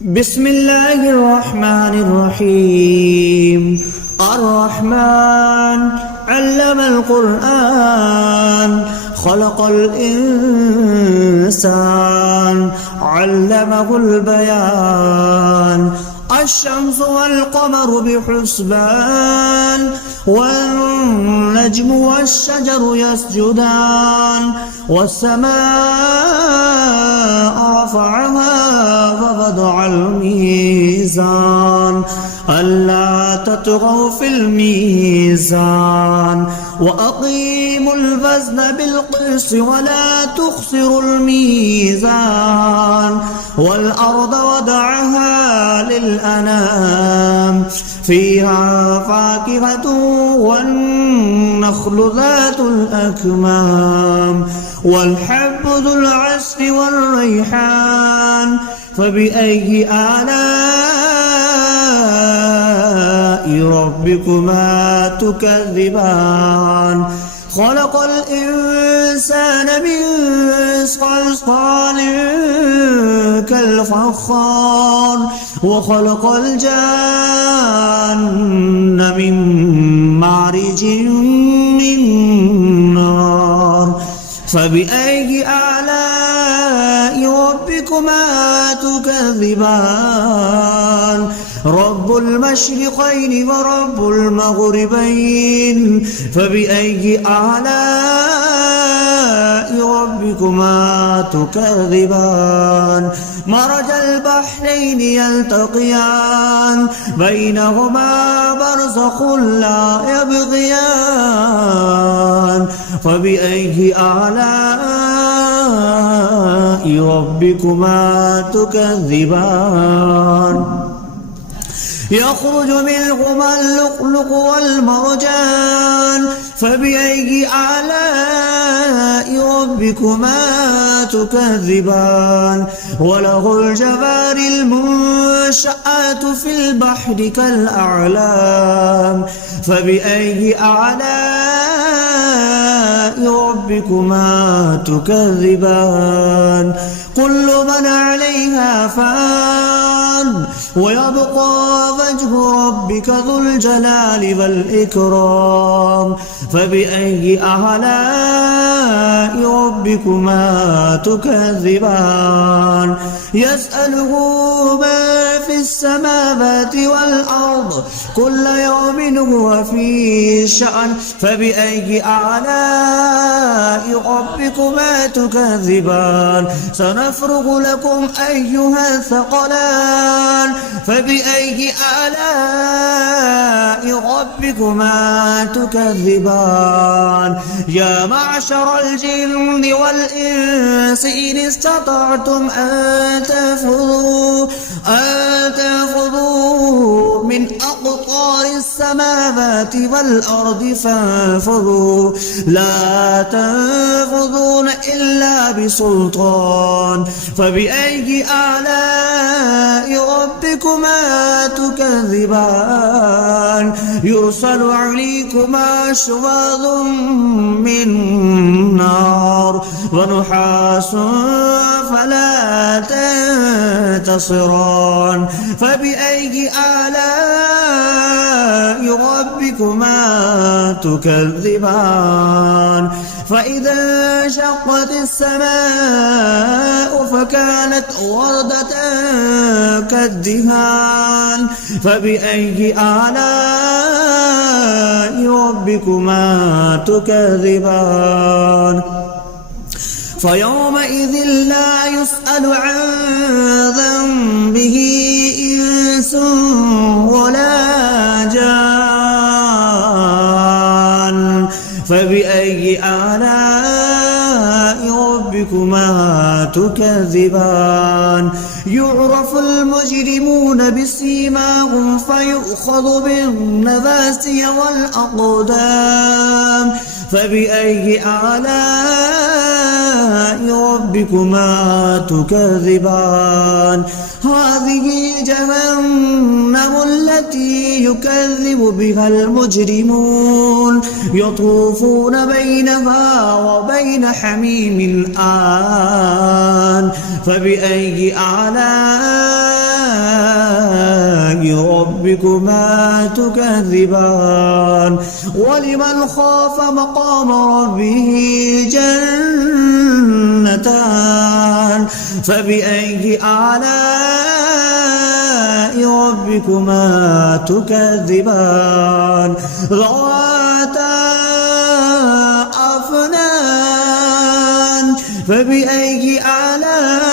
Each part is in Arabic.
بسم الله الرحمن الرحيم. الرحمن علم القرآن خلق الإنسان علمه البيان. الشمس والقمر بحسبان والنجم والشجر يسجدان والسماء رفعها ووضع الميزان ألا تطغوا في الميزان وأقيموا الوزن بالقسط ولا تخسروا الميزان والأرض وضعها للأنام فيها فاكهة والنخل ذات الأكمام والحب ذو العصف والريحان فبأي آلاء ربكما تكذبان. خلق الإنسان من صلصال كالفخار وخلق الجان من مارج من نار فبأي آلاء ربكما تكذبان. رب المشرقين ورب المغربين فبأي آلاء ربكما تكذبان. مرج البحرين يلتقيان بينهما برزخ لا يبغيان فبأي آلاء ربكما تكذبان. يخرج منهما اللؤلؤ والمرجان فبأي آلاء ربكما تكذبان. وله الجوار المنشآت في البحر كالأعلام فبأي آلاء ربكما تكذبان. كل من عليها فان ويبقى وجه ربك ذو الجلال والإكرام فبأي آلاء ربكما تكذبان. يسأله ما في السماوات والأرض كل يوم هو في شأن فبأي آلاء ربكما تكذبان. سنفرغ لكم أيها الثقلان فبأي آلاء ربكما تكذبان. يا معشر الجن والإنس إن استطعتم أن تنفذوا من أقطار السماوات والأرض فانفذوا لا تنفذون إلا بسلطان فبأي آلاء ربكما تكذبان. يرسل عليكما شواظ من نار ونحاس فلا تنتصران فبأي آلاء ربكما تكذبان. فإذا انشقت السماء فكانت وردة كالدهان فبأي آلاء ربكما تكذبان. فيومئذ لا يسأل عن ذنبه إنس ولا جان فبأي آلاء ربكما تكذبان. يعرف المجرمون بسيماهم فيؤخذ بالنواسي والأقدام فبأي آلاء ربكما تكذبان. هذه جهنم التي يكذب بها المجرمون يطوفون بينها وبين حميم آن فبأي آلاء ربكما تكذبان ولمن خاف مقام ربه جنتان فبأي آلاء ربكما تكذبان ذواتا أفنان فبأي آلاء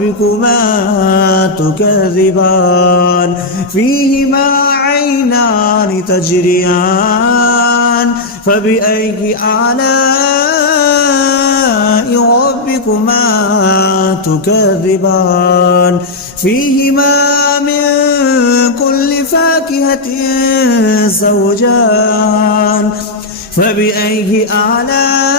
ربكما تكذبان فيهما عينان تجريان فبأي آلاء ربكما تكذبان فيهما من كل فاكهة زوجان فبأي آلاء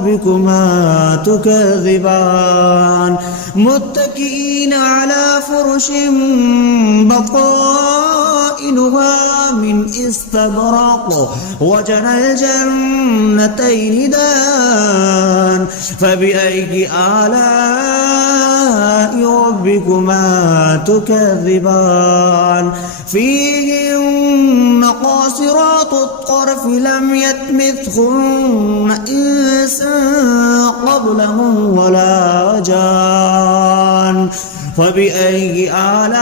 ربكما تكذبان متكئين على فرش بطائنها من استبرق وجنى الجنتين دان فبأي آلاء ربكما تكذبان فيهن قاصرات الطرف لم يطمثهن إنس قبلهم ولا جان فبأي آلاء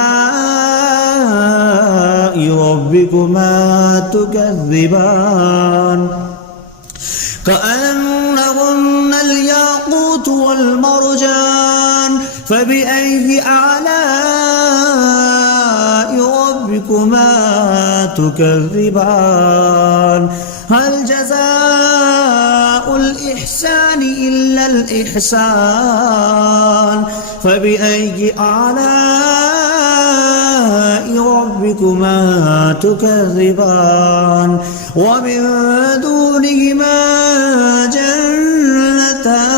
ربكما تكذبان كأنهن الياقوت والمرجان فبأي آلاء ربكما تكذبان هل جزاء الإحسان إلا الإحسان فبأي آلاء ربكما تكذبان ومن دونهما جنتان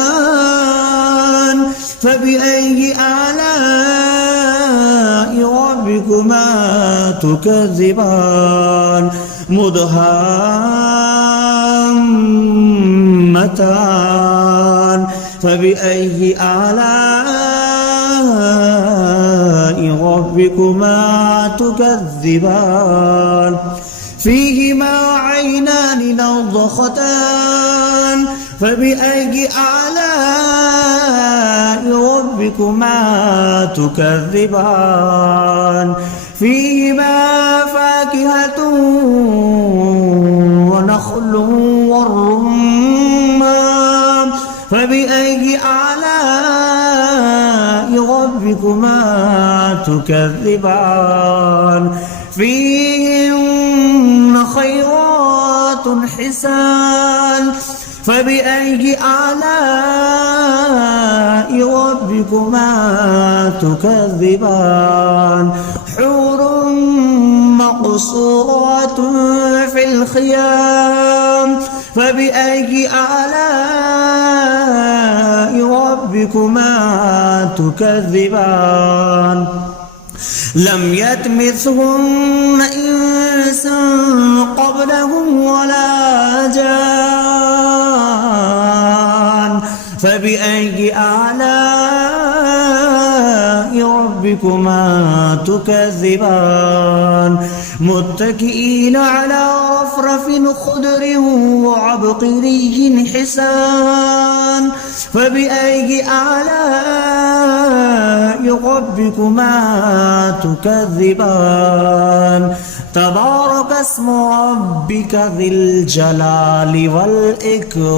فبأي آلاء ربكما تكذبان مدهامتان فبأي آلاء ربكما تكذبان فيهما عينان نضختان فبأي آلاء ربكما تكذبان فيهما فاكهة ونخل والرمان فبأي آلاء ربكما تكذبان فيهن خيرات حسان فبأي آلاء ربكما تكذبان حور مقصورات في الخيام فبأي آلاء ربكما تكذبان لم يطمثهن إنس قبلهم ولا جان فبأي آلاء ربكما تكذبان متكئين على رفرف خضر وعبقري حسان فبأي آلاء ربكما تكذبان تبارك اسم ربك ذي الجلال والإكرام